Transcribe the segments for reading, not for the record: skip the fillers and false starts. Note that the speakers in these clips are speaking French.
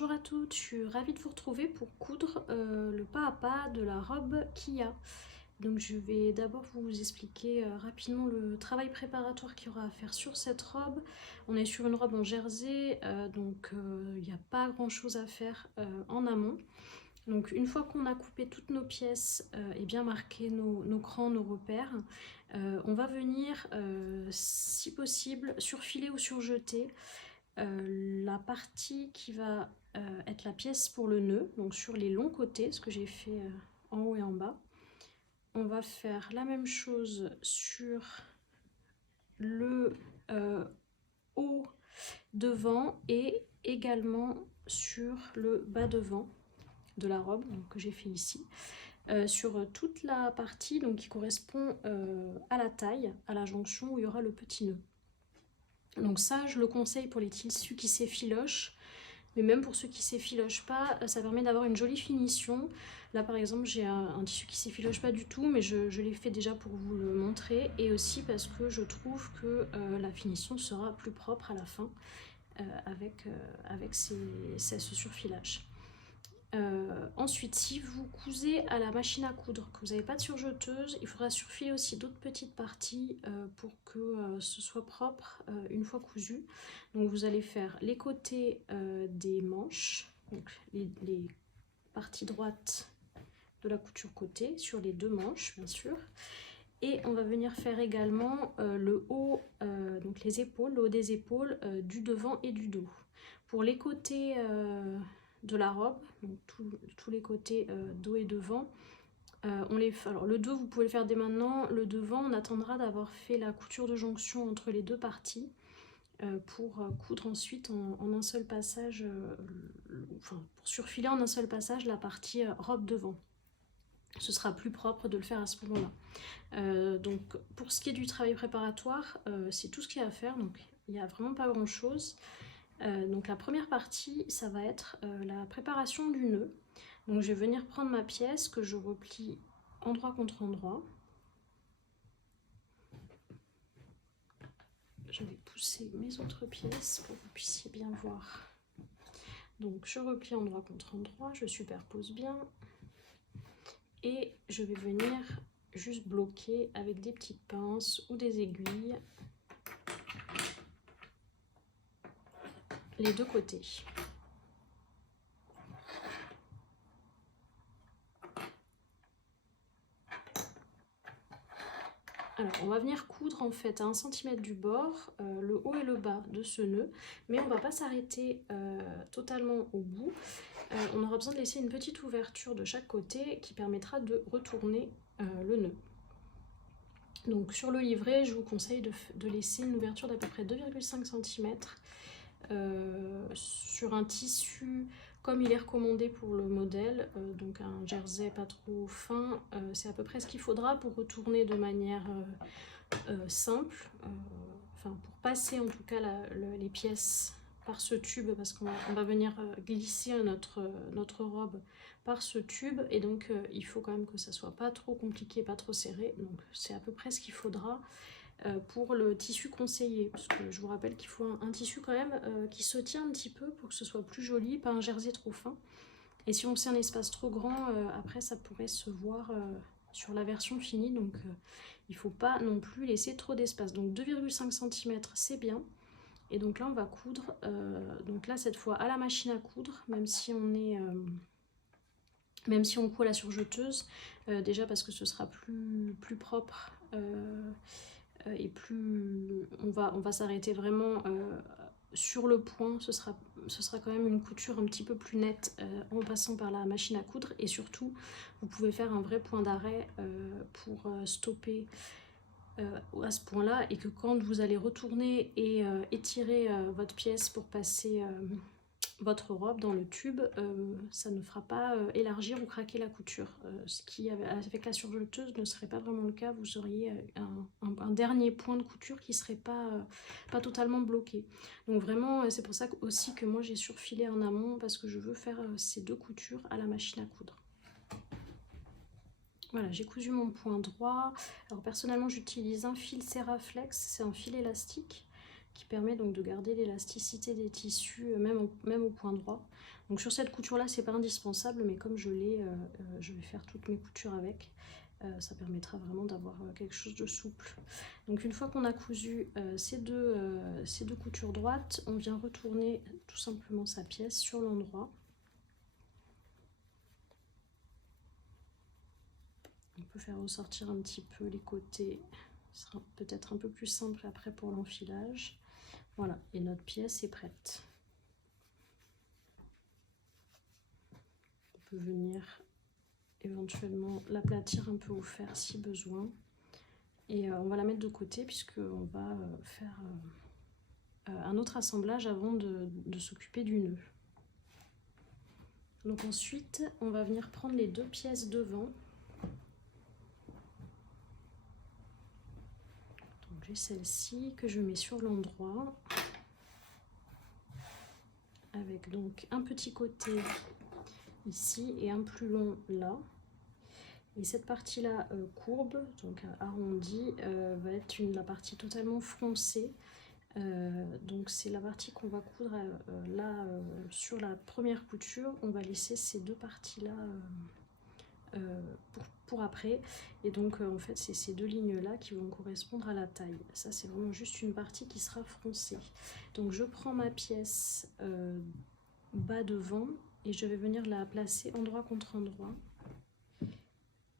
Bonjour à toutes, je suis ravie de vous retrouver pour coudre le pas à pas de la robe Kia. Donc je vais d'abord vous expliquer rapidement le travail préparatoire qu'il y aura à faire sur cette robe. On est sur une robe en jersey, donc il n'y a pas grand chose à faire en amont. Donc une fois qu'on a coupé toutes nos pièces et bien marqué nos crans, nos repères, on va venir, si possible, surfiler ou surjeter la partie qui va être la pièce pour le nœud, donc sur les longs côtés, ce que j'ai fait en haut et en bas. On va faire la même chose sur le haut devant et également sur le bas devant de la robe, donc, que j'ai fait ici. Sur toute la partie donc, qui correspond à la taille, à la jonction où il y aura le petit nœud. Donc ça, je le conseille pour les tissus qui s'effilochent, mais même pour ceux qui s'effilochent pas, ça permet d'avoir une jolie finition. Là par exemple, j'ai un tissu qui s'effiloche pas du tout, mais je l'ai fait déjà pour vous le montrer, et aussi parce que je trouve que la finition sera plus propre à la fin avec ce surfilage. Ensuite, si vous cousez à la machine à coudre, que vous n'avez pas de surjeteuse, il faudra surfiler aussi d'autres petites parties pour que ce soit propre une fois cousu. Donc vous allez faire les côtés des manches, donc les parties droites de la couture côté sur les deux manches bien sûr. Et on va venir faire également le haut, donc les épaules, le haut des épaules du devant et du dos. Pour les côtés de la robe, donc tous les côtés dos et devant, alors le dos vous pouvez le faire dès maintenant, le devant on attendra d'avoir fait la couture de jonction entre les deux parties pour coudre ensuite en un seul passage, pour surfiler en un seul passage la partie robe devant. Ce sera plus propre de le faire à ce moment-là. Donc pour ce qui est du travail préparatoire, c'est tout ce qu'il y a à faire, donc il n'y a vraiment pas grand chose. Donc la première partie, ça va être la préparation du nœud. Donc je vais venir prendre ma pièce que je replie endroit contre endroit. Je vais pousser mes autres pièces pour que vous puissiez bien voir. Donc je replie endroit contre endroit, je superpose bien. Et je vais venir juste bloquer avec des petites pinces ou des aiguilles les deux côtés. Alors, on va venir coudre en fait à 1 cm du bord, le haut et le bas de ce nœud, mais on ne va pas s'arrêter totalement au bout. On aura besoin de laisser une petite ouverture de chaque côté qui permettra de retourner le nœud. Donc sur le livret, je vous conseille de laisser une ouverture d'à peu près 2,5 cm sur un tissu comme il est recommandé pour le modèle, donc un jersey pas trop fin, c'est à peu près ce qu'il faudra pour retourner de manière simple, pour passer en tout cas les pièces par ce tube, parce qu'on va venir glisser notre robe par ce tube, et donc il faut quand même que ça soit pas trop compliqué, pas trop serré, donc c'est à peu près ce qu'il faudra pour le tissu conseillé, parce que je vous rappelle qu'il faut un tissu quand même qui se tient un petit peu pour que ce soit plus joli, pas un jersey trop fin. Et si on fait un espace trop grand, après ça pourrait se voir sur la version finie, donc il ne faut pas non plus laisser trop d'espace. Donc 2,5 cm c'est bien. Et donc là on va coudre, donc là cette fois à la machine à coudre, même si on coud à la surjeteuse, déjà parce que ce sera plus propre. Et plus on va s'arrêter vraiment sur le point, ce sera quand même une couture un petit peu plus nette en passant par la machine à coudre, et surtout vous pouvez faire un vrai point d'arrêt pour stopper à ce point là, et que quand vous allez retourner et étirer votre pièce pour passer votre robe dans le tube, ça ne fera pas élargir ou craquer la couture, ce qui avec la surjeteuse ne serait pas vraiment le cas. Vous auriez un dernier point de couture qui serait pas totalement bloqué. Donc vraiment c'est pour ça aussi que moi j'ai surfilé en amont, parce que je veux faire ces deux coutures à la machine à coudre. Voilà, j'ai cousu mon point droit. Alors personnellement j'utilise un fil Serraflex, c'est un fil élastique qui permet donc de garder l'élasticité des tissus même au point droit. Donc sur cette couture là c'est pas indispensable, mais comme je l'ai, je vais faire toutes mes coutures avec. Ça permettra vraiment d'avoir quelque chose de souple. Donc une fois qu'on a cousu ces deux coutures droites, on vient retourner tout simplement sa pièce sur l'endroit. On peut faire ressortir un petit peu les côtés, ce sera peut-être un peu plus simple après pour l'enfilage. Voilà, et notre pièce est prête. On peut venir éventuellement l'aplatir un peu au fer si besoin. Et on va la mettre de côté puisqu'on va faire un autre assemblage avant de s'occuper du nœud. Donc ensuite, on va venir prendre les deux pièces devant. Donc j'ai celle-ci que je mets sur l'endroit. Avec donc un petit côté ici et un plus long là. Et cette partie-là courbe, donc arrondie, va être la partie totalement froncée. Donc c'est la partie qu'on va coudre là sur la première couture. On va laisser ces deux parties-là pour après. Et donc en fait c'est ces deux lignes-là qui vont correspondre à la taille. Ça c'est vraiment juste une partie qui sera froncée. Donc je prends ma pièce bas devant et je vais venir la placer endroit contre endroit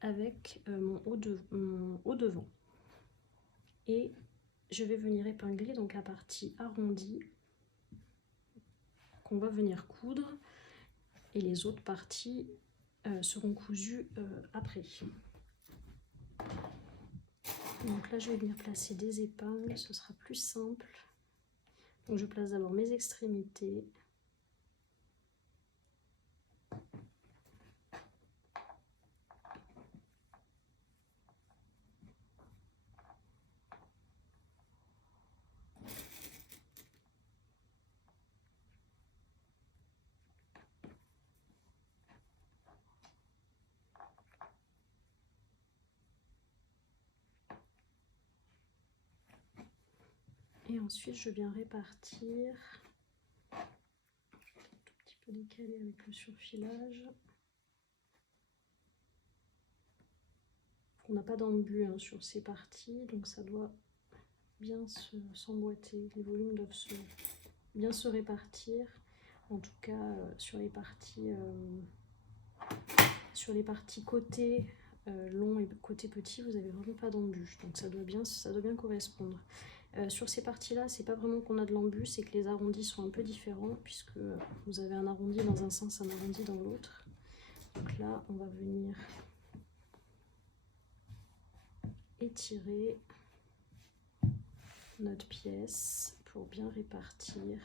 avec mon haut devant. Et je vais venir épingler donc la partie arrondie qu'on va venir coudre et les autres parties seront cousues après. Donc là je vais venir placer des épingles, ce sera plus simple. Donc je place d'abord mes extrémités. Et ensuite, je viens répartir, un tout petit peu décalé avec le surfilage. On n'a pas d'embu sur ces parties, donc ça doit bien s'emboîter. Les volumes doivent bien se répartir. En tout cas, sur les parties côté long et côté petit, vous n'avez vraiment pas d'embûche. Donc ça doit bien correspondre. Sur ces parties-là, c'est pas vraiment qu'on a de l'embûche, c'est que les arrondis sont un peu différents, puisque vous avez un arrondi dans un sens, un arrondi dans l'autre. Donc là, on va venir étirer notre pièce pour bien répartir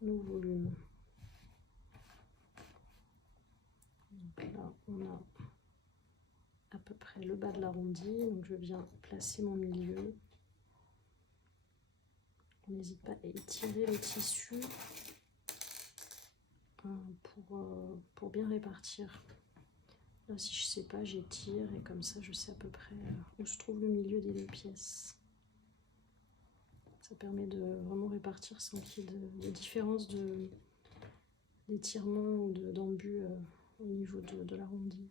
nos volumes. Donc là, on a à peu près le bas de l'arrondi, donc je viens placer mon milieu. On n'hésite pas à étirer le tissu pour bien répartir. Là, si je ne sais pas, j'étire et comme ça, je sais à peu près où se trouve le milieu des deux pièces. Ça permet de vraiment répartir sans qu'il y ait de différence d'étirement ou d'embut au niveau de l'arrondi.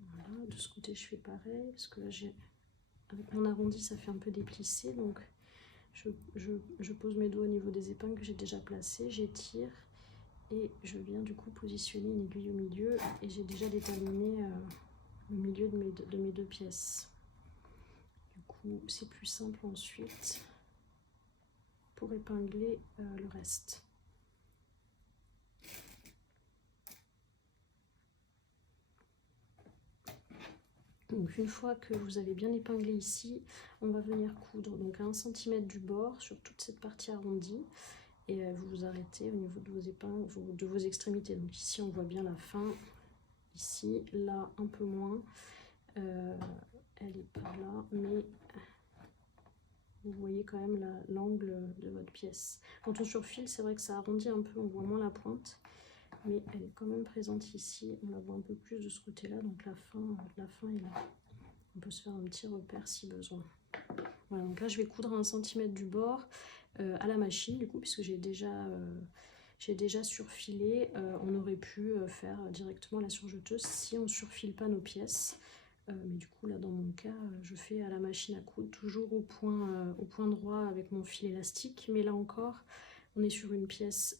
Voilà, de ce côté, je fais pareil, parce que là, avec mon arrondi, ça fait un peu déplissé, donc je pose mes doigts au niveau des épingles que j'ai déjà placées, j'étire et je viens du coup positionner une aiguille au milieu et j'ai déjà déterminé le milieu de mes deux pièces. Du coup, c'est plus simple ensuite pour épingler le reste. Donc une fois que vous avez bien épinglé ici, on va venir coudre donc à 1 cm du bord sur toute cette partie arrondie et vous vous arrêtez au niveau de vos épingles, de vos extrémités. Donc ici on voit bien la fin, ici, là un peu moins, elle est pas là, mais vous voyez quand même l'angle de votre pièce. Quand on surfile, c'est vrai que ça arrondit un peu, on voit moins la pointe, mais elle est quand même présente ici, on la voit un peu plus de ce côté-là, donc la fin est là. On peut se faire un petit repère si besoin. Voilà, donc là je vais coudre à 1 cm du bord. à la machine du coup, puisque j'ai déjà surfilé. On aurait pu faire directement la surjeteuse si on ne surfile pas nos pièces. Mais du coup là dans mon cas je fais à la machine à coudre, toujours au point droit avec mon fil élastique. Mais là encore on est sur une pièce,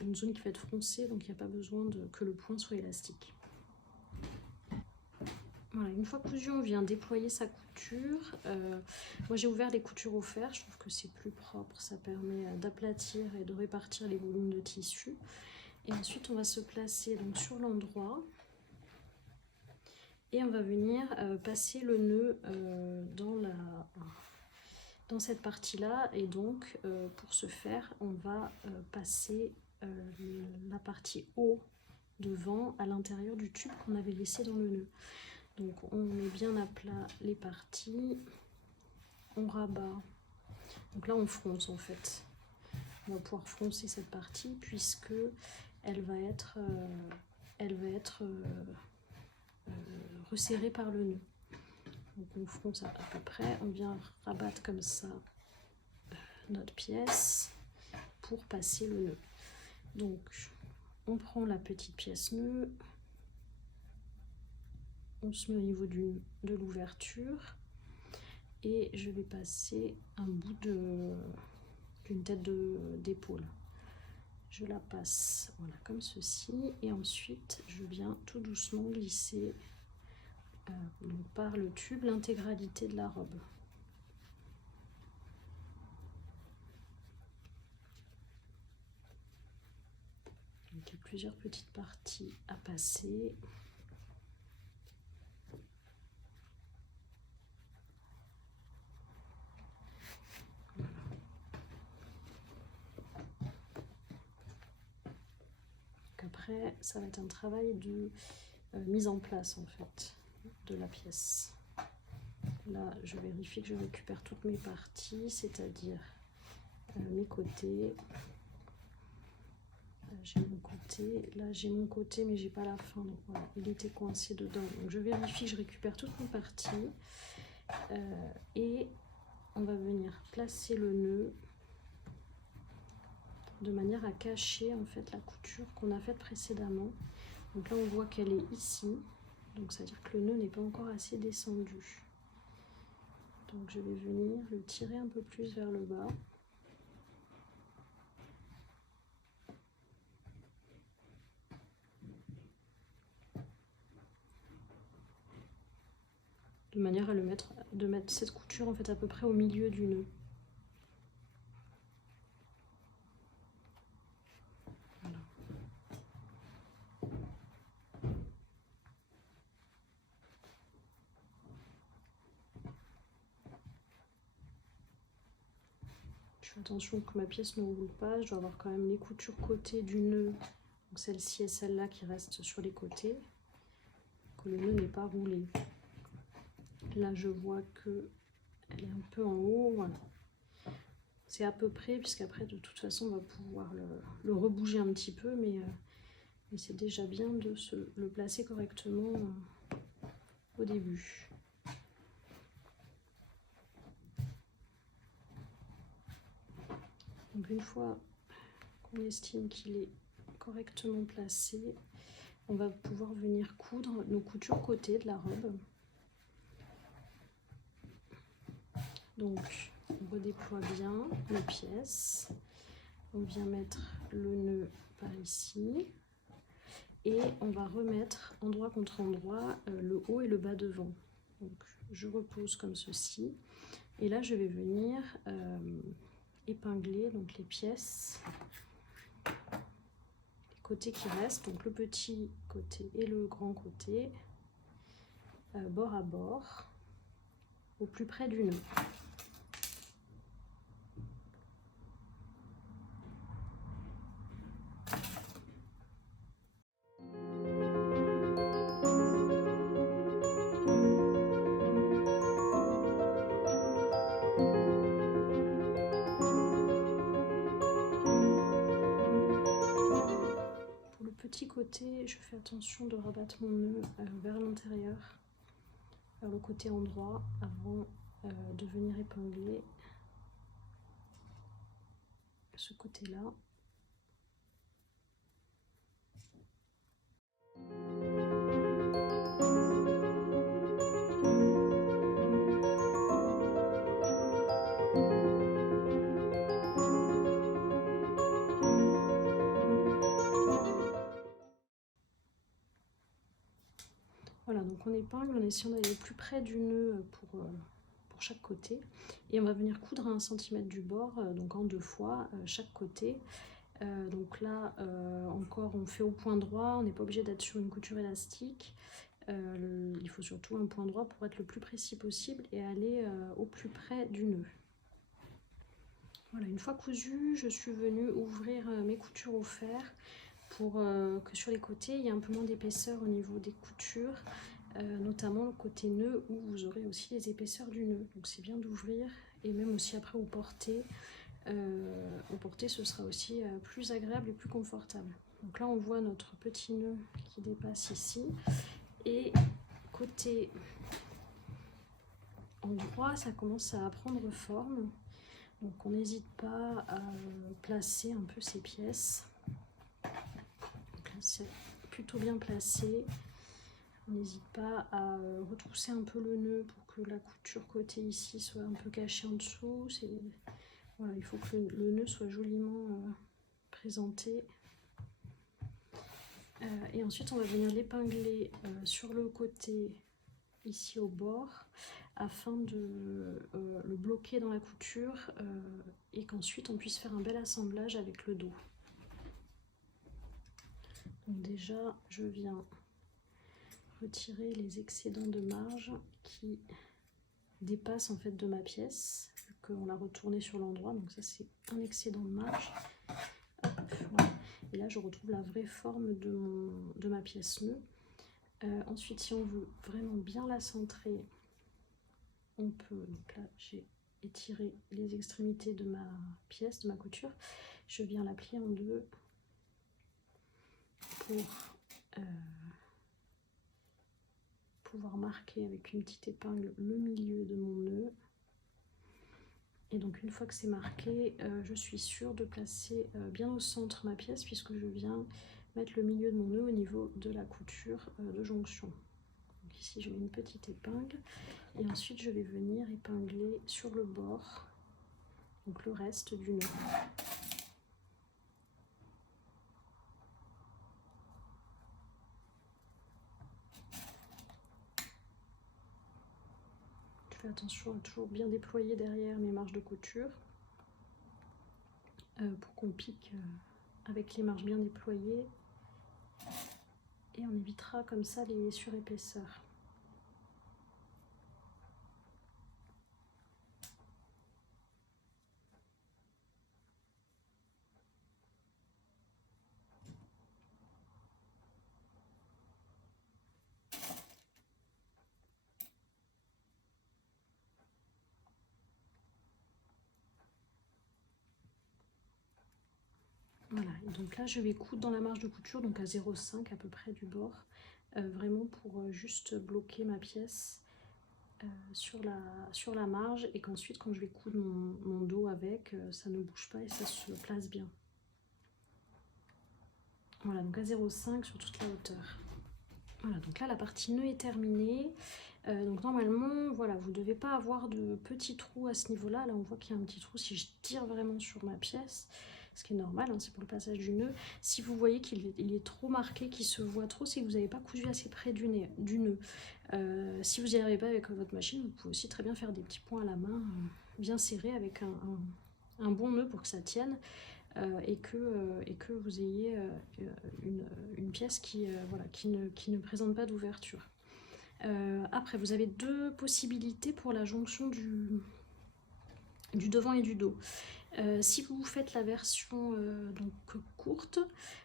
une zone qui va être froncée, donc il n'y a pas besoin que le point soit élastique. Voilà, une fois cousu, on vient déployer sa couture. Moi j'ai ouvert les coutures au fer, je trouve que c'est plus propre, ça permet d'aplatir et de répartir les volumes de tissu. Et ensuite on va se placer donc sur l'endroit et on va venir passer le nœud dans cette partie-là. Et donc pour ce faire, on va passer la partie haut devant à l'intérieur du tube qu'on avait laissé dans le nœud. Donc on met bien à plat les parties, on rabat. Donc là on fronce en fait. On va pouvoir froncer cette partie puisque elle va être resserrée par le nœud. Donc on fronce à peu près, on vient rabattre comme ça notre pièce pour passer le nœud. Donc on prend la petite pièce nœud, on se met au niveau de l'ouverture et je vais passer un bout d'une tête d'épaule. Je la passe voilà, comme ceci et ensuite je viens tout doucement glisser par le tube l'intégralité de la robe. Donc, il y a plusieurs petites parties à passer. Voilà. Donc après, ça va être un travail de mise en place en fait de la pièce. Là, je vérifie que je récupère toutes mes parties, c'est-à-dire mes côtés. J'ai mon côté, là j'ai mon côté mais j'ai pas la fin, donc voilà, il était coincé dedans. Donc je vérifie que je récupère toutes mes parties et on va venir placer le nœud de manière à cacher en fait la couture qu'on a faite précédemment. Donc là on voit qu'elle est ici, donc ça veut dire que le nœud n'est pas encore assez descendu. Donc je vais venir le tirer un peu plus vers le bas. De manière à mettre cette couture en fait à peu près au milieu du nœud. Voilà. Je fais attention que ma pièce ne roule pas, je dois avoir quand même les coutures côté du nœud, donc celle-ci et celle-là qui restent sur les côtés, que le nœud n'est pas roulé. Là je vois que elle est un peu en haut, voilà. C'est à peu près, puisqu'après de toute façon on va pouvoir le rebouger un petit peu, mais c'est déjà bien de le placer correctement au début. Donc une fois qu'on estime qu'il est correctement placé, on va pouvoir venir coudre nos coutures côté de la robe. Donc on redéploie bien les pièces, on vient mettre le nœud par ici et on va remettre endroit contre endroit le haut et le bas devant. Donc je repose comme ceci et là je vais venir épingler donc les pièces, les côtés qui restent, donc le petit côté et le grand côté, bord à bord, au plus près du nœud. Côté, je fais attention de rabattre mon nœud vers l'intérieur, vers le côté endroit, avant de venir épingler. ce côté-là. Voilà, donc on épingle en essayant d'aller plus près du nœud pour chaque côté. Et on va venir coudre à 1 cm du bord, donc en 2 fois, chaque côté. Donc là, encore, on fait au point droit, on n'est pas obligé d'être sur une couture élastique. Il faut surtout un point droit pour être le plus précis possible et aller au plus près du nœud. Voilà, une fois cousu, je suis venue ouvrir mes coutures au fer pour que sur les côtés, il y ait un peu moins d'épaisseur au niveau des coutures, notamment le côté nœud où vous aurez aussi les épaisseurs du nœud. Donc c'est bien d'ouvrir et même aussi après au porté. Ce sera aussi plus agréable et plus confortable. Donc là on voit notre petit nœud qui dépasse ici et côté endroit ça commence à prendre forme, donc on n'hésite pas à placer un peu ces pièces. Donc là c'est plutôt bien placé, on n'hésite pas à retrousser un peu le nœud pour que la couture côté ici soit un peu cachée en dessous. Voilà, il faut que le nœud soit joliment présenté. Et ensuite, on va venir l'épingler sur le côté, ici au bord, afin de le bloquer dans la couture et qu'ensuite on puisse faire un bel assemblage avec le dos. Donc déjà, je viens retirer les excédents de marge qui dépassent en fait de ma pièce, vu qu'on l'a retourné sur l'endroit. Donc ça, c'est un excédent de marge. Hop, voilà. Et là, je retrouve la vraie forme de ma pièce nœud. Ensuite, si on veut vraiment bien la centrer, on peut, donc là, j'ai étiré les extrémités de ma pièce, de ma couture. Je viens la plier en deux pour pouvoir marquer avec une petite épingle le milieu de mon nœud. Et donc une fois que c'est marqué, je suis sûre de placer bien au centre ma pièce puisque je viens mettre le milieu de mon nœud au niveau de la couture de jonction. Donc ici je mets une petite épingle et ensuite je vais venir épingler sur le bord, donc le reste du nœud. Je fais attention à toujours bien déployer derrière mes marges de couture pour qu'on pique avec les marges bien déployées et on évitera comme ça les surépaisseurs. Voilà, et donc là je vais coudre dans la marge de couture, donc à 0,5 à peu près du bord, vraiment pour juste bloquer ma pièce sur la marge et qu'ensuite quand je vais coudre mon dos avec, ça ne bouge pas et ça se place bien. Voilà, donc à 0,5 sur toute la hauteur. Voilà, donc là la partie nœud est terminée. Donc normalement, voilà, vous ne devez pas avoir de petits trous à ce niveau-là. Là on voit qu'il y a un petit trou si je tire vraiment sur ma pièce. Ce qui est normal, hein, c'est pour le passage du nœud. Si vous voyez qu'il est trop marqué, qu'il se voit trop, c'est que vous n'avez pas cousu assez près du nœud. Si vous n'y arrivez pas avec votre machine, vous pouvez aussi très bien faire des petits points à la main, bien serrés avec un bon nœud pour que ça tienne et que vous ayez une pièce qui ne présente pas d'ouverture. Après, vous avez deux possibilités pour la jonction du devant et du dos. Si vous faites la version donc courte,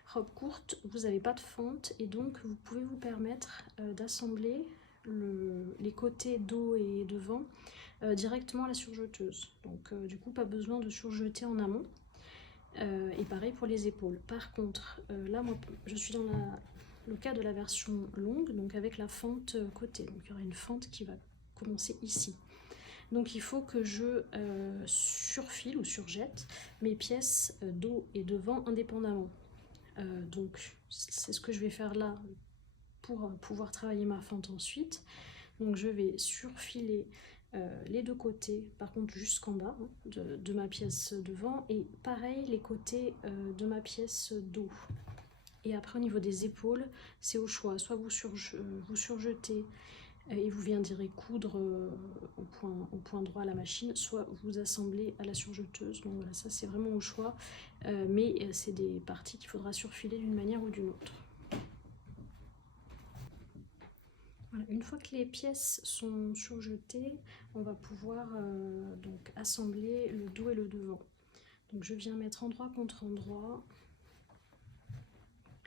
robe courte, vous n'avez pas de fente et donc vous pouvez vous permettre d'assembler les côtés dos et devant directement à la surjeteuse. Donc du coup pas besoin de surjeter en amont. Et pareil pour les épaules. Par contre, là moi je suis dans le cas de la version longue, donc avec la fente côté. Donc il y aura une fente qui va commencer ici. Donc il faut que je surfile ou surjette mes pièces dos et devant indépendamment. Donc c'est ce que je vais faire là pour pouvoir travailler ma fente ensuite. Donc je vais surfiler les deux côtés, par contre jusqu'en bas hein, de ma pièce devant, et pareil les côtés de ma pièce dos. Et après au niveau des épaules, c'est au choix, soit vous surjetez et vous viendrez coudre au point droit à la machine, soit vous assemblez à la surjeteuse. Donc voilà, ça c'est vraiment au choix, mais c'est des parties qu'il faudra surfiler d'une manière ou d'une autre. Voilà, une fois que les pièces sont surjetées, on va pouvoir donc assembler le dos et le devant. Donc je viens mettre endroit contre endroit.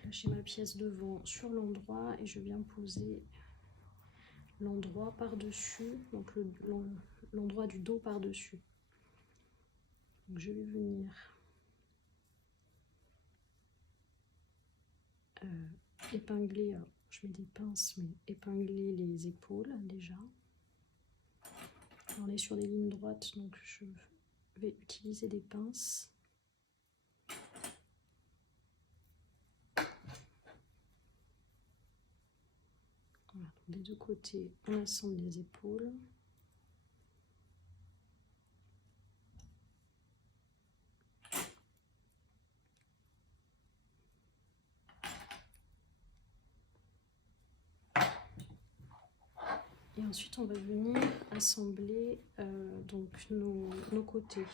Là j'ai ma pièce devant sur l'endroit et je viens poser l'endroit par-dessus, donc l'endroit du dos par-dessus. Donc je vais venir épingler, alors, je mets des pinces, mais épingler les épaules déjà. On est sur des lignes droites, donc je vais utiliser des pinces. Voilà, des deux côtés, on assemble les épaules. Et ensuite, on va venir assembler donc nos côtés.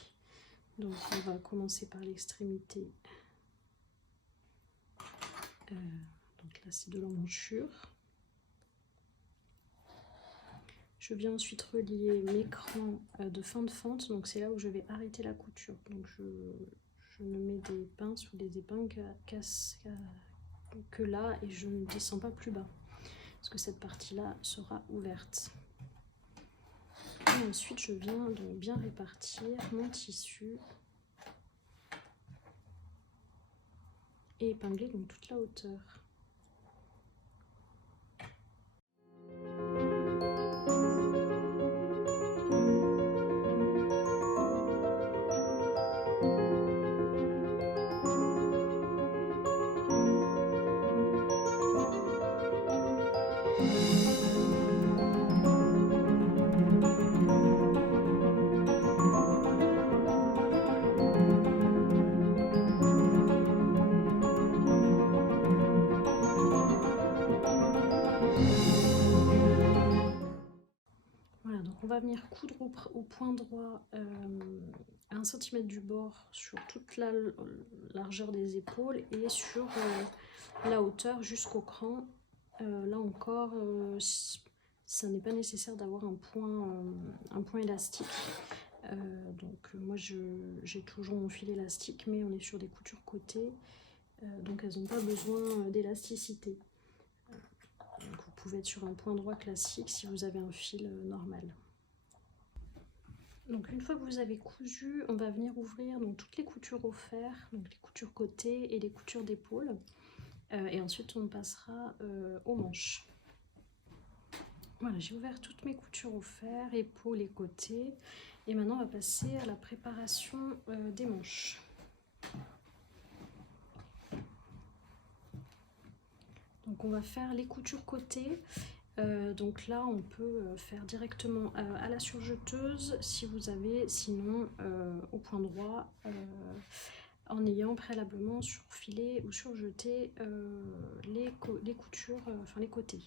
Donc, on va commencer par l'extrémité. Donc là, c'est de l'emmanchure. Je viens ensuite relier mes crans de fin de fente. Donc, c'est là où je vais arrêter la couture. Donc, je ne mets des pinces ou des épingles que là et je ne descends pas plus bas. Parce que cette partie-là sera ouverte. Et ensuite, je viens donc bien répartir mon tissu et épingler donc toute la hauteur. On va venir coudre au point droit à 1 cm du bord sur toute la largeur des épaules et sur la hauteur jusqu'au cran. Là encore, ça n'est pas nécessaire d'avoir un point élastique. Donc moi j'ai toujours mon fil élastique, mais on est sur des coutures côté, donc elles n'ont pas besoin d'élasticité. Donc vous pouvez être sur un point droit classique si vous avez un fil normal. Donc une fois que vous avez cousu, on va venir ouvrir donc toutes les coutures au fer, donc les coutures côté et les coutures d'épaule. Et ensuite on passera aux manches. Voilà, j'ai ouvert toutes mes coutures au fer, épaules et côtés. Et maintenant on va passer à la préparation des manches. Donc on va faire les coutures côté. Donc là on peut faire directement à la surjeteuse si vous avez, sinon au point droit, en ayant préalablement surfilé ou surjeté les coutures, enfin les côtés.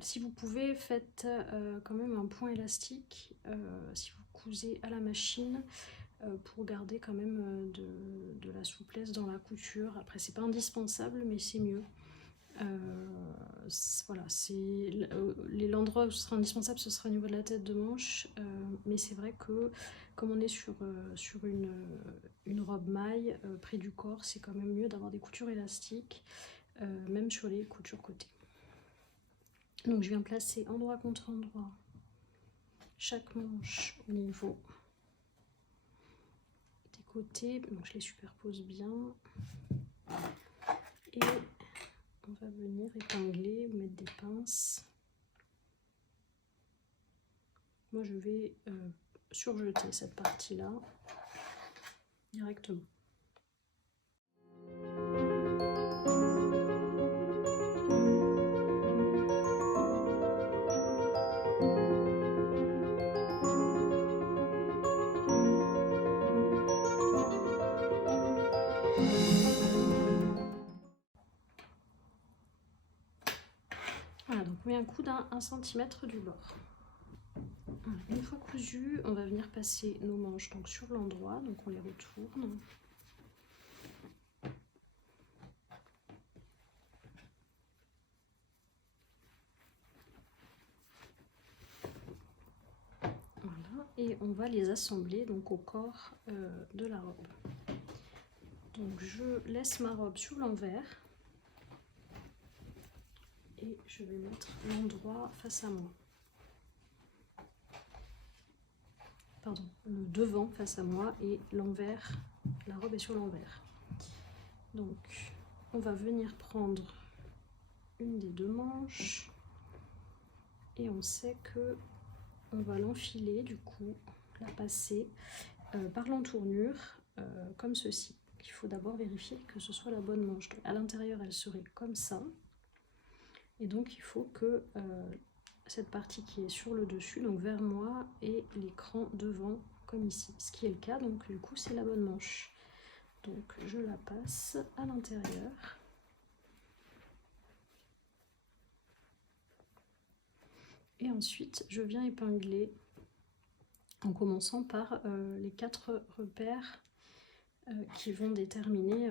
Si vous pouvez, faites quand même un point élastique si vous cousez à la machine, pour garder quand même de la souplesse dans la couture. Après c'est pas indispensable mais c'est mieux. Voilà, l'endroit où ce sera indispensable, ce sera au niveau de la tête de manche, mais c'est vrai que comme on est sur une robe maille près du corps, c'est quand même mieux d'avoir des coutures élastiques, même sur les coutures côté. Donc je viens placer endroit contre endroit chaque manche au niveau des côtés, donc je les superpose bien et on va venir épingler ou mettre des pinces moi je vais surjeter cette partie-là directement. Voilà, donc on met un coup d'un 1 cm du bord. Voilà, une fois cousu, on va venir passer nos manches donc sur l'endroit, donc on les retourne. Voilà, et on va les assembler donc au corps de la robe. Donc je laisse ma robe sur l'envers et je vais mettre l'endroit face à moi. Pardon, le devant face à moi et l'envers, la robe est sur l'envers. Donc on va venir prendre une des deux manches et on sait que on va l'enfiler, du coup la passer par l'entournure comme ceci. Il faut d'abord vérifier que ce soit la bonne manche. Donc, à l'intérieur elle serait comme ça et donc il faut que cette partie qui est sur le dessus, donc vers moi, et l'écran devant comme ici, ce qui est le cas, donc du coup c'est la bonne manche. Donc je la passe à l'intérieur. Et ensuite je viens épingler en commençant par les 4 repères qui vont déterminer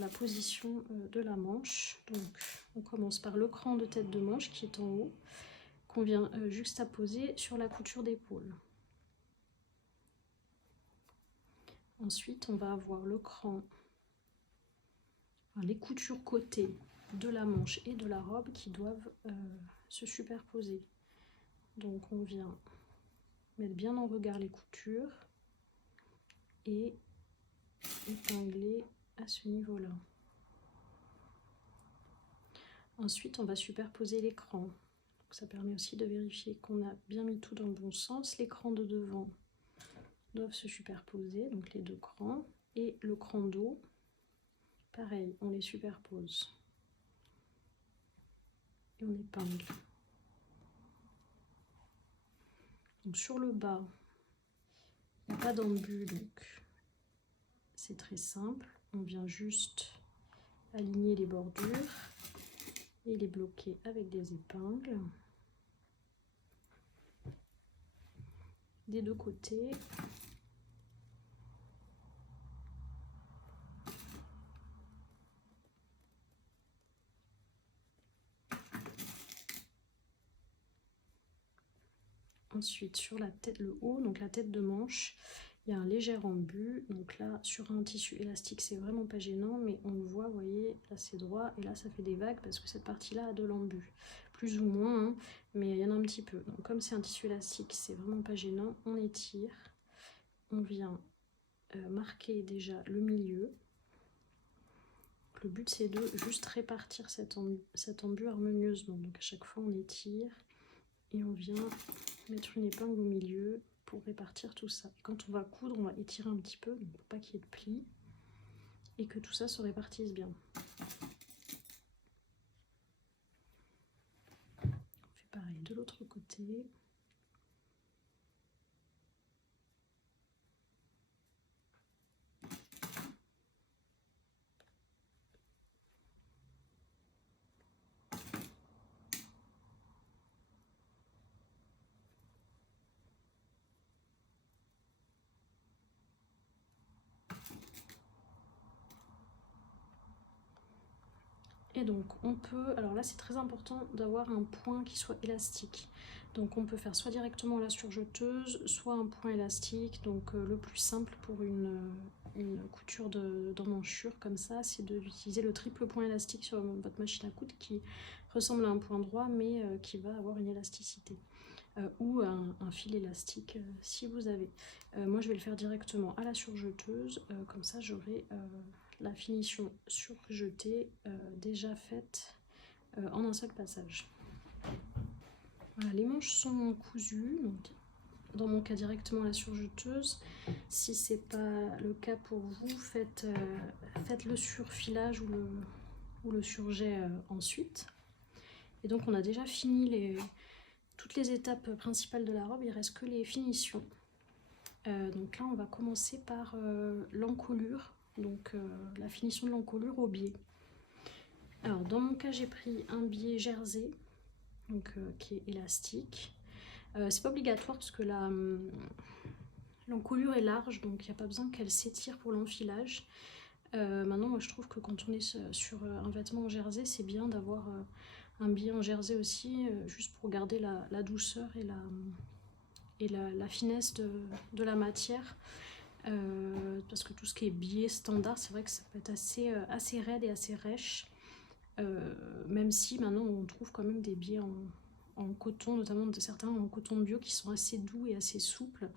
la position de la manche. Donc on commence par le cran de tête de manche qui est en haut, qu'on vient juxtaposer sur la couture d'épaule. Ensuite on va avoir le cran, enfin, les coutures côté de la manche et de la robe qui doivent se superposer. Donc on vient mettre bien en regard les coutures et épingler à ce niveau-là. Ensuite, on va superposer l'écran. Ça permet aussi de vérifier qu'on a bien mis tout dans le bon sens. Les crans de devant doivent se superposer, donc les deux crans. Et le cran d'eau, pareil, on les superpose. Et on épingle. Donc sur le bas, il n'y a pas d'embu, donc c'est très simple. On vient juste aligner les bordures et les bloquer avec des épingles des deux côtés. Ensuite sur la tête, le haut, donc la tête de manche, il y a un léger embu. Donc là sur un tissu élastique c'est vraiment pas gênant, mais on le voit, vous voyez, là c'est droit et là ça fait des vagues parce que cette partie là a de l'embu, plus ou moins, hein, mais il y en a un petit peu. Donc comme c'est un tissu élastique c'est vraiment pas gênant, on étire, on vient marquer déjà le milieu. Le but c'est de juste répartir cet embu harmonieusement, donc à chaque fois on étire et on vient mettre une épingle au milieu pour répartir tout ça. Et quand on va coudre, on va étirer un petit peu, donc pour pas qu'il y ait de plis et que tout ça se répartisse bien. On fait pareil de l'autre côté. Et donc on peut, alors là c'est très important d'avoir un point qui soit élastique. Donc on peut faire soit directement la surjeteuse, soit un point élastique. Donc le plus simple pour une couture d'emmanchure comme ça, c'est d'utiliser le triple point élastique sur votre machine à coudre qui ressemble à un point droit mais qui va avoir une élasticité. Ou un fil élastique si vous avez. Moi je vais le faire directement à la surjeteuse, comme ça j'aurai la finition surjetée déjà faite en un seul passage. Voilà, les manches sont cousues, donc dans mon cas directement à la surjeteuse. Si c'est pas le cas pour vous, faites le surfilage ou le surjet ensuite. Et donc on a déjà fini toutes les étapes principales de la robe, il ne reste que les finitions. Donc là on va commencer par l'encolure, donc la finition de l'encolure au biais. Alors dans mon cas j'ai pris un biais jersey, donc, qui est élastique. C'est pas obligatoire parce que l'encolure est large, donc il n'y a pas besoin qu'elle s'étire pour l'enfilage. Maintenant moi je trouve que quand on est sur un vêtement en jersey, c'est bien d'avoir un biais en jersey aussi, juste pour garder la douceur et la finesse de la matière. Parce que tout ce qui est biais standard, c'est vrai que ça peut être assez raide et assez rêche. Même si maintenant on trouve quand même des biais en coton, notamment certains en coton bio qui sont assez doux et assez souples.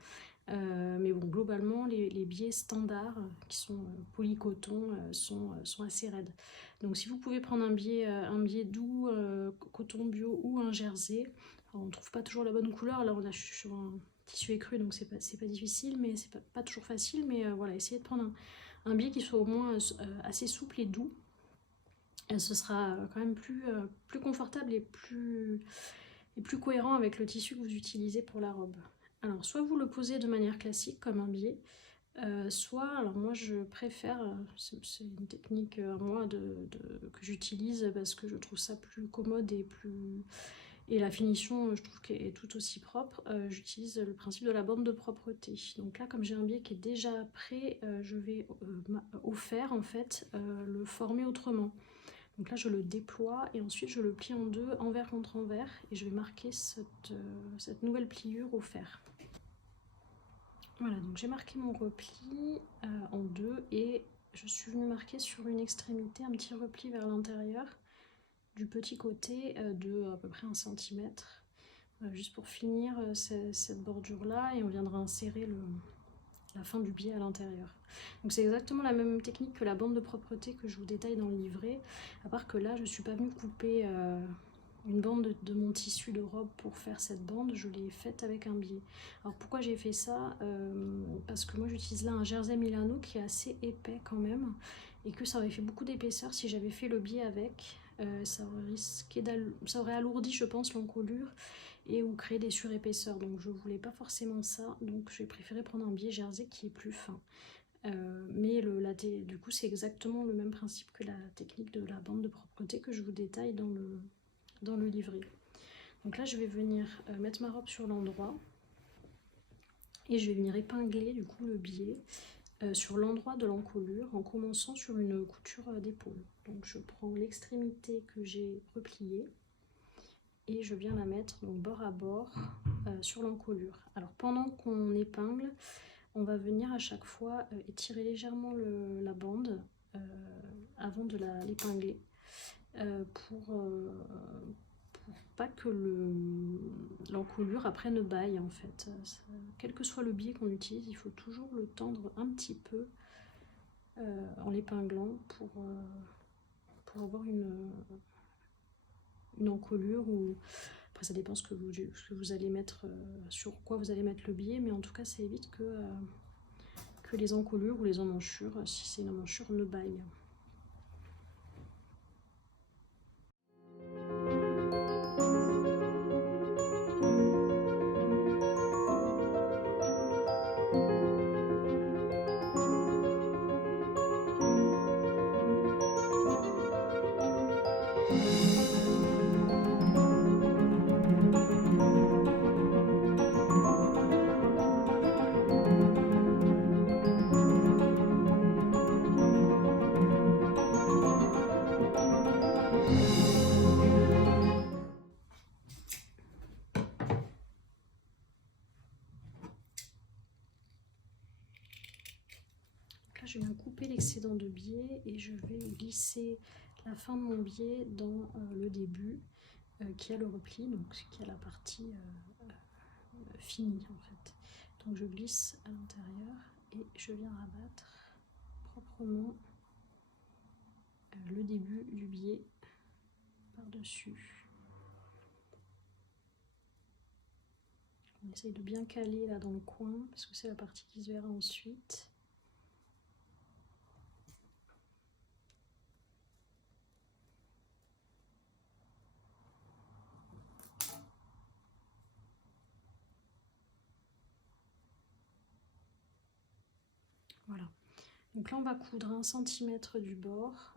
Mais bon, globalement, les biais standards qui sont polycoton sont assez raides. Donc si vous pouvez prendre un biais doux, coton bio ou un jersey, on ne trouve pas toujours la bonne couleur. Là, je suis sur un tissu écru, donc c'est pas difficile, mais c'est pas toujours facile. Mais voilà, essayez de prendre un biais qui soit au moins assez souple et doux. Ce sera quand même plus confortable et plus cohérent avec le tissu que vous utilisez pour la robe. Alors soit vous le posez de manière classique comme un biais, soit, alors moi je préfère, c'est une technique à moi que j'utilise parce que je trouve ça plus commode et la finition je trouve qu'elle est tout aussi propre, j'utilise le principe de la bande de propreté. Donc là comme j'ai un biais qui est déjà prêt, je vais au fer en fait le former autrement. Donc là je le déploie et ensuite je le plie en deux, envers contre envers, et je vais marquer cette nouvelle pliure au fer. Voilà, donc j'ai marqué mon repli en deux et je suis venue marquer sur une extrémité un petit repli vers l'intérieur du petit côté de à peu près 1 cm, juste pour finir cette bordure là, et on viendra insérer la fin du biais à l'intérieur. Donc c'est exactement la même technique que la bande de propreté que je vous détaille dans le livret, à part que là je ne suis pas venue couper une bande de mon tissu de robe pour faire cette bande, je l'ai faite avec un biais. Alors pourquoi j'ai fait ça? Parce que moi j'utilise là un jersey Milano qui est assez épais quand même, et que ça aurait fait beaucoup d'épaisseur si j'avais fait le biais avec. Ça aurait alourdi je pense l'encolure et ou créer des surépaisseurs, donc je voulais pas forcément ça, donc j'ai préféré prendre un biais jersey qui est plus fin. Mais du coup c'est exactement le même principe que la technique de la bande de propreté que je vous détaille dans le livret. Donc là je vais venir mettre ma robe sur l'endroit et je vais venir épingler du coup le biais sur l'endroit de l'encolure en commençant sur une couture d'épaule. Donc je prends l'extrémité que j'ai repliée et je viens la mettre donc bord à bord sur l'encolure. Alors pendant qu'on épingle, on va venir à chaque fois étirer légèrement la bande avant de l'épingler pour pas que l'encolure après ne baille en fait. Quel que soit le biais qu'on utilise, il faut toujours le tendre un petit peu en l'épinglant pour avoir une encolure, ou après ça dépend ce que vous allez mettre, sur quoi vous allez mettre le biais, mais en tout cas ça évite que les encolures ou les emmanchures, si c'est une emmanchure, ne baillent. Là, je viens couper l'excédent de biais et je vais glisser la fin de mon biais dans le début qui a le repli, donc qui a la partie finie en fait. Donc je glisse à l'intérieur et je viens rabattre proprement le début du biais par-dessus. On essaye de bien caler là dans le coin parce que c'est la partie qui se verra ensuite. Voilà. Donc là on va coudre 1 cm du bord.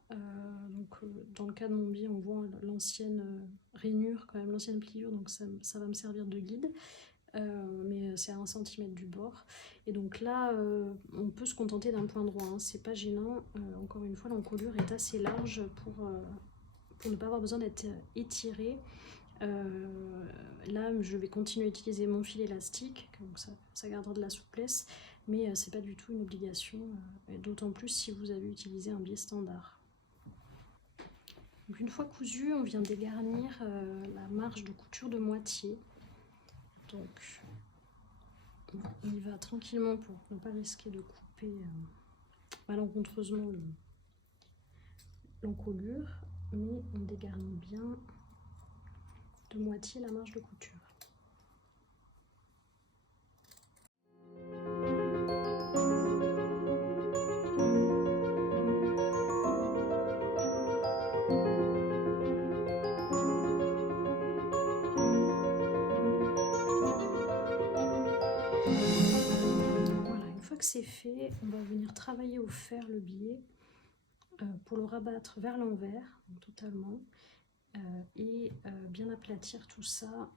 Dans le cas de mon biais on voit l'ancienne rainure quand même, l'ancienne pliure, donc ça va me servir de guide. Mais c'est à 1 cm du bord. Et donc là, on peut se contenter d'un point droit, hein, c'est pas gênant. Encore une fois, l'encolure est assez large pour ne pas avoir besoin d'être étirée. Là, je vais continuer à utiliser mon fil élastique, donc ça gardera de la souplesse, mais c'est pas du tout une obligation, d'autant plus si vous avez utilisé un biais standard. Donc une fois cousu, on vient dégarnir la marge de couture de moitié. Donc on y va tranquillement pour ne pas risquer de couper malencontreusement l'encolure, mais on dégarnit bien de moitié la marge de couture. Voilà, une fois que c'est fait, on va venir travailler au fer le biais pour le rabattre vers l'envers totalement et bien aplatir tout ça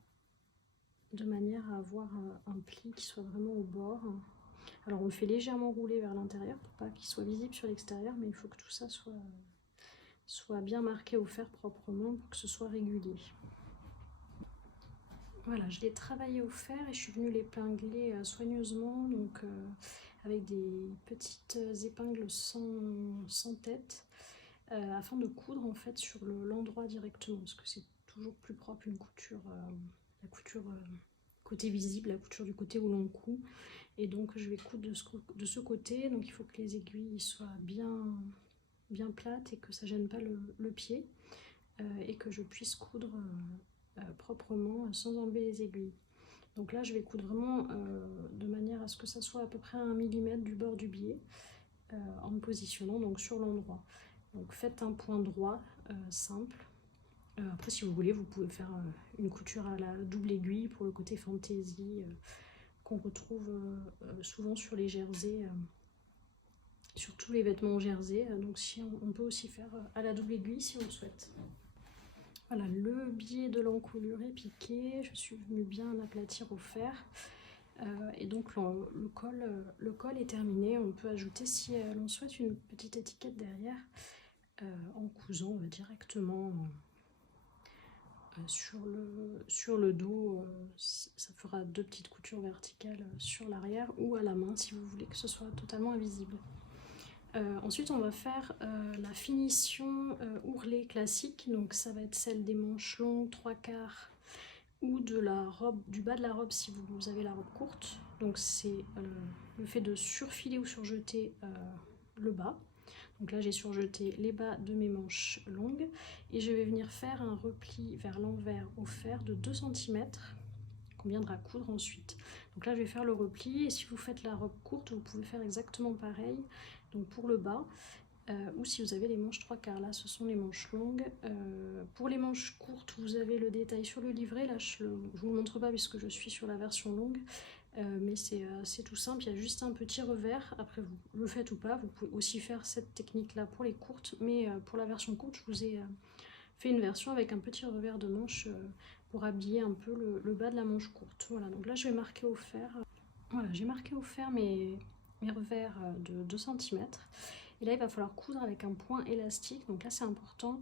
de manière à avoir un pli qui soit vraiment au bord. Alors on le fait légèrement rouler vers l'intérieur pour pas qu'il soit visible sur l'extérieur, mais il faut que tout ça soit bien marqué au fer proprement pour que ce soit régulier. Voilà, je l'ai travaillé au fer et je suis venue l'épingler soigneusement, donc avec des petites épingles sans tête, afin de coudre en fait sur l'endroit directement, parce que c'est toujours plus propre une couture, la couture côté visible, la couture du côté où l'on coud. Et donc je vais coudre de ce côté, donc il faut que les aiguilles soient bien plates et que ça gêne pas le pied, et que je puisse coudre proprement sans enlever les aiguilles. Donc là je vais coudre vraiment de manière à ce que ça soit à peu près à 1 mm du bord du biais, en me positionnant donc sur l'endroit. Donc faites un point droit simple. Après si vous voulez vous pouvez faire une couture à la double aiguille pour le côté fantaisie qu'on retrouve souvent sur les jerseys, sur tous les vêtements jersey. Donc si on peut aussi faire à la double aiguille si on le souhaite. Voilà, le biais de l'encolure est piqué, je suis venue bien aplatir au fer. Et donc le col est terminé. On peut ajouter, si l'on souhaite, une petite étiquette derrière en cousant directement sur le dos. Ça fera 2 petites coutures verticales sur l'arrière ou à la main si vous voulez que ce soit totalement invisible. Ensuite on va faire la finition ourlée classique, donc ça va être celle des manches longues 3/4 ou de la robe, du bas de la robe si vous avez la robe courte. Donc c'est le fait de surfiler ou surjeter le bas. Donc là j'ai surjeté les bas de mes manches longues et je vais venir faire un repli vers l'envers au fer de 2 cm qu'on viendra coudre ensuite. Donc là je vais faire le repli, et si vous faites la robe courte vous pouvez faire exactement pareil, donc pour le bas. Ou si vous avez les manches 3/4, là ce sont les manches longues. Pour les manches courtes vous avez le détail sur le livret, là je vous le montre pas puisque je suis sur la version longue, mais c'est tout simple, il y a juste un petit revers. Après vous le faites ou pas, vous pouvez aussi faire cette technique là pour les courtes, mais pour la version courte je vous ai fait une version avec un petit revers de manche pour habiller un peu le bas de la manche courte. Voilà, donc là je vais marquer au fer. Voilà, j'ai marqué au fer mes revers de 2 cm. Et là il va falloir coudre avec un point élastique, donc là c'est important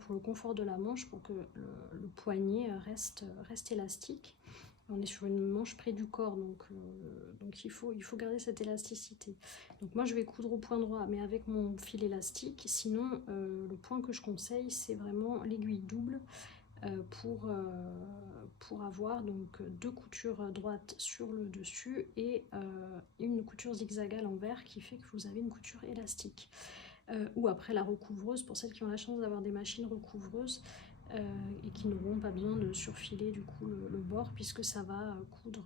pour le confort de la manche, pour que le poignet reste élastique. On est sur une manche près du corps, donc il faut garder cette élasticité. Donc moi je vais coudre au point droit mais avec mon fil élastique, sinon le point que je conseille c'est vraiment l'aiguille double pour avoir donc 2 coutures droites sur le dessus et une couture zigzag à l'envers qui fait que vous avez une couture élastique. Ou après la recouvreuse, pour celles qui ont la chance d'avoir des machines recouvreuses, et qui n'auront pas besoin de surfiler du coup le bord puisque ça va coudre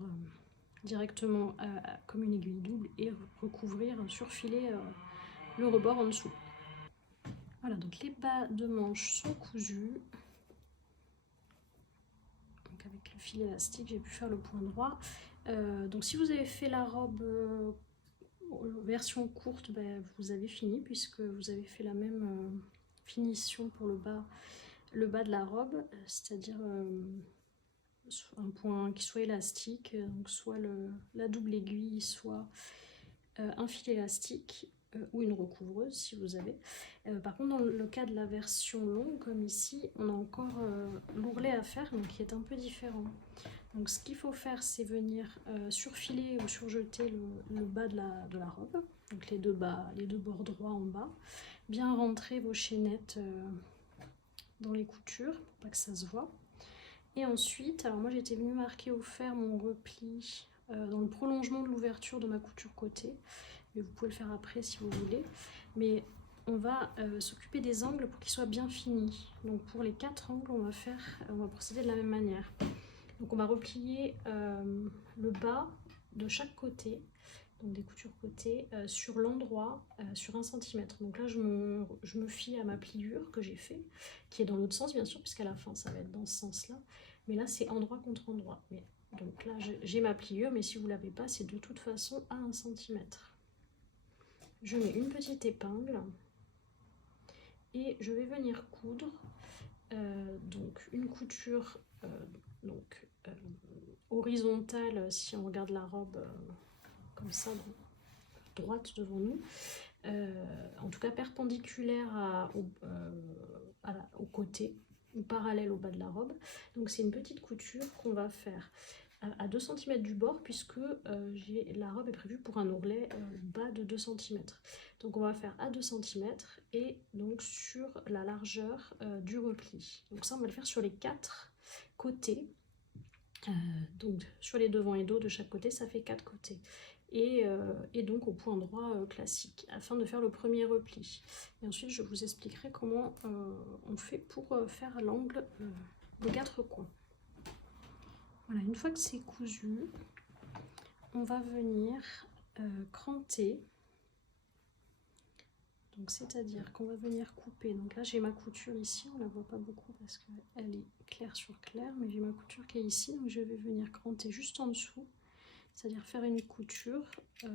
directement comme une aiguille double et recouvrir, surfiler le rebord en dessous. Voilà, donc les bas de manche sont cousus. Donc avec le fil élastique, j'ai pu faire le point droit. Donc si vous avez fait la robe version courte, ben, vous avez fini puisque vous avez fait la même finition pour le bas de la robe, c'est-à-dire un point qui soit élastique, donc soit la double aiguille, soit un fil élastique ou une recouvreuse si vous avez. Par contre, dans le cas de la version longue, comme ici, on a encore l'ourlet à faire, donc qui est un peu différent. Donc ce qu'il faut faire, c'est venir surfiler ou surjeter le bas de la robe, donc les deux bords droits en bas, bien rentrer vos chaînettes dans les coutures pour pas que ça se voit. Et ensuite, alors moi j'étais venue marquer au fer mon repli dans le prolongement de l'ouverture de ma couture côté, mais vous pouvez le faire après si vous voulez. Mais on va s'occuper des angles pour qu'ils soient bien finis. Donc pour les 4 angles, on va procéder de la même manière. Donc on va replier le bas de chaque côté, donc des coutures côté, sur l'endroit, sur 1 cm. Donc là je me fie à ma pliure que j'ai fait, qui est dans l'autre sens bien sûr, puisqu'à la fin ça va être dans ce sens-là. Mais là c'est endroit contre endroit. Donc là j'ai ma pliure, mais si vous ne l'avez pas, c'est de toute façon à 1 cm. Je mets une petite épingle et je vais venir coudre donc une couture horizontale si on regarde la robe comme ça, droite devant nous, en tout cas perpendiculaire au côté ou parallèle au bas de la robe. Donc c'est une petite couture qu'on va faire à 2 cm du bord puisque la robe est prévue pour un ourlet bas de 2 cm. Donc on va faire à 2 cm et donc sur la largeur du repli. Donc ça on va le faire sur les 4 côtés. Donc sur les devants et dos de chaque côté, ça fait 4 côtés. Et donc au point droit classique, afin de faire le premier repli. Et ensuite, je vous expliquerai comment on fait pour faire l'angle des 4 coins. Voilà, une fois que c'est cousu, on va venir cranter. Donc c'est-à-dire qu'on va venir couper. Donc là j'ai ma couture ici, on la voit pas beaucoup parce qu'elle est claire sur clair, mais j'ai ma couture qui est ici, donc je vais venir cranter juste en dessous, c'est-à-dire faire une couture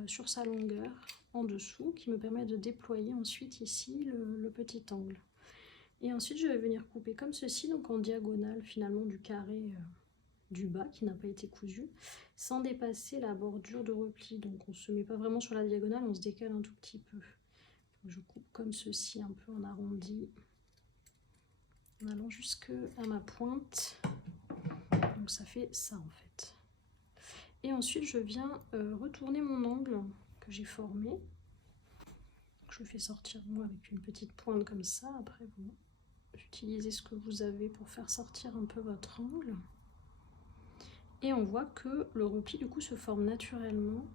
sur sa longueur en dessous qui me permet de déployer ensuite ici le petit angle. Et ensuite je vais venir couper comme ceci, donc en diagonale finalement du carré du bas qui n'a pas été cousu, sans dépasser la bordure de repli. Donc on se met pas vraiment sur la diagonale, on se décale un tout petit peu. Je coupe comme ceci, un peu en arrondi, en allant jusque à ma pointe. Donc ça fait ça en fait. Et ensuite je viens retourner mon angle que j'ai formé. Je le fais sortir moi avec une petite pointe comme ça. Après vous utilisez ce que vous avez pour faire sortir un peu votre angle. Et on voit que le repli du coup se forme naturellement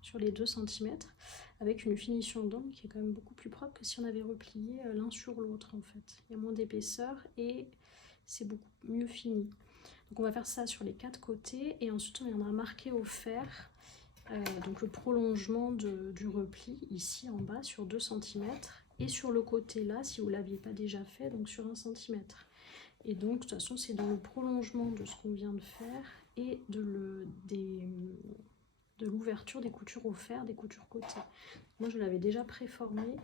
sur les 2 cm avec une finition d'angle qui est quand même beaucoup plus propre que si on avait replié l'un sur l'autre en fait. Il y a moins d'épaisseur et c'est beaucoup mieux fini. Donc on va faire ça sur les 4 côtés et ensuite on viendra marquer au fer donc le prolongement du repli ici en bas sur 2 cm et sur le côté là si vous ne l'aviez pas déjà fait donc sur 1 cm. Et donc de toute façon c'est dans le prolongement de ce qu'on vient de faire et de l'ouverture des coutures au fer, des coutures côté. Moi je l'avais déjà préformé,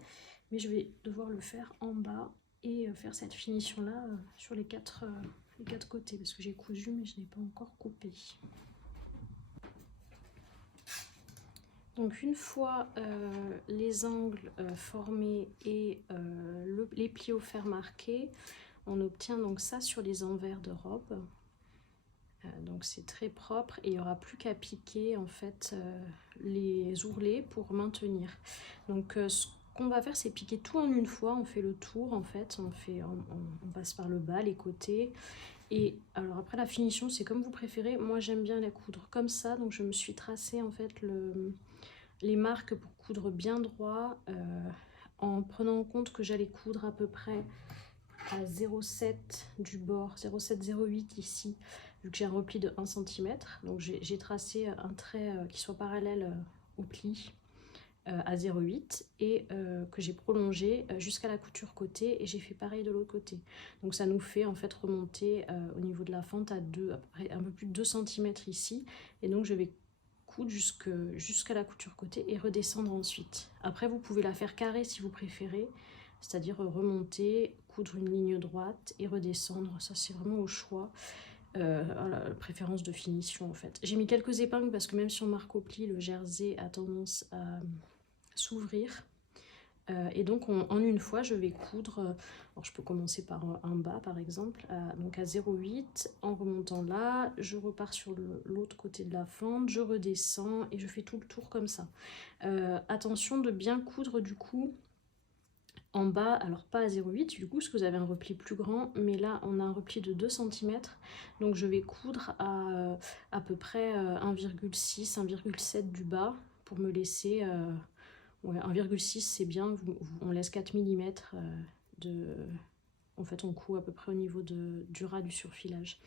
mais je vais devoir le faire en bas et faire cette finition là sur les quatre côtés parce que j'ai cousu mais je n'ai pas encore coupé. Donc une fois les angles formés et les plis au fer marqués, on obtient donc ça sur les envers de robe. Donc c'est très propre et il n'y aura plus qu'à piquer en fait les ourlets pour maintenir. Donc ce qu'on va faire c'est piquer tout en une fois, on fait le tour en fait, on passe par le bas, les côtés. Et alors après la finition c'est comme vous préférez, moi j'aime bien la coudre comme ça, donc je me suis tracé en fait les marques pour coudre bien droit en prenant en compte que j'allais coudre à peu près à 0,7 du bord, 0,7-0,8 ici, vu que j'ai un repli de 1 cm. Donc j'ai tracé un trait qui soit parallèle au pli à 0,8 et que j'ai prolongé jusqu'à la couture côté, et j'ai fait pareil de l'autre côté. Donc ça nous fait en fait remonter au niveau de la fente à peu près un peu plus de 2 cm ici, et donc je vais coudre jusqu'à la couture côté et redescendre ensuite. Après vous pouvez la faire carrée si vous préférez, c'est-à-dire remonter, coudre une ligne droite et redescendre, ça c'est vraiment au choix. La préférence de finition en fait. J'ai mis quelques épingles parce que même si on marque au pli, le jersey a tendance à s'ouvrir. Et donc en une fois je vais coudre, alors je peux commencer par un bas par exemple, donc à 0,8, en remontant là, je repars sur l'autre côté de la fente, je redescends et je fais tout le tour comme ça. Attention de bien coudre du coup en bas, alors pas à 0,8 du coup parce que vous avez un repli plus grand, mais là on a un repli de 2 cm, donc je vais coudre à peu près 1,6, 1,7 du bas pour me laisser... Ouais, 1,6 c'est bien, on laisse 4 mm de... En fait on coud à peu près au niveau du ras du surfilage.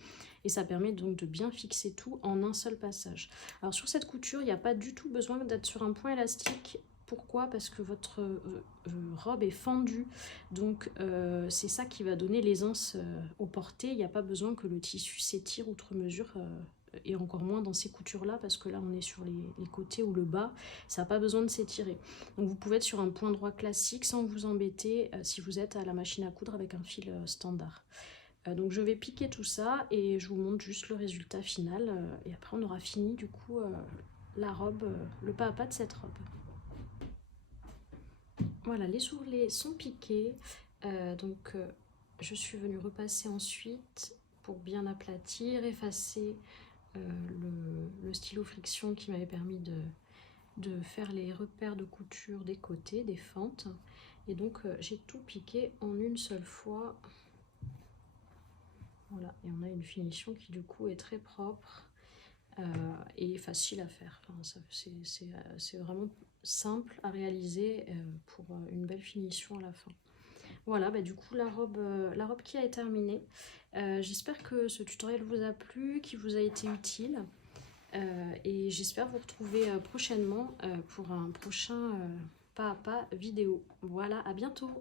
Et ça permet donc de bien fixer tout en un seul passage. Alors sur cette couture, il n'y a pas du tout besoin d'être sur un point élastique. Pourquoi? Parce que votre robe est fendue, donc c'est ça qui va donner l'aisance au porté. Il n'y a pas besoin que le tissu s'étire outre mesure, et encore moins dans ces coutures là, parce que là on est sur les côtés ou le bas, ça n'a pas besoin de s'étirer. Donc vous pouvez être sur un point droit classique sans vous embêter si vous êtes à la machine à coudre avec un fil standard. Donc je vais piquer tout ça et je vous montre juste le résultat final, et après on aura fini du coup la robe, le pas à pas de cette robe. Voilà, les ourlets sont piqués, donc je suis venue repasser ensuite pour bien aplatir, effacer le stylo friction qui m'avait permis de faire les repères de couture des côtés, des fentes. Et donc j'ai tout piqué en une seule fois. Voilà, et on a une finition qui du coup est très propre et facile à faire. Enfin, c'est vraiment simple à réaliser pour une belle finition à la fin. Voilà, bah, du coup la robe qui est terminée. J'espère que ce tutoriel vous a plu, qu'il vous a été utile. Et j'espère vous retrouver prochainement pour un prochain pas à pas vidéo. Voilà, à bientôt!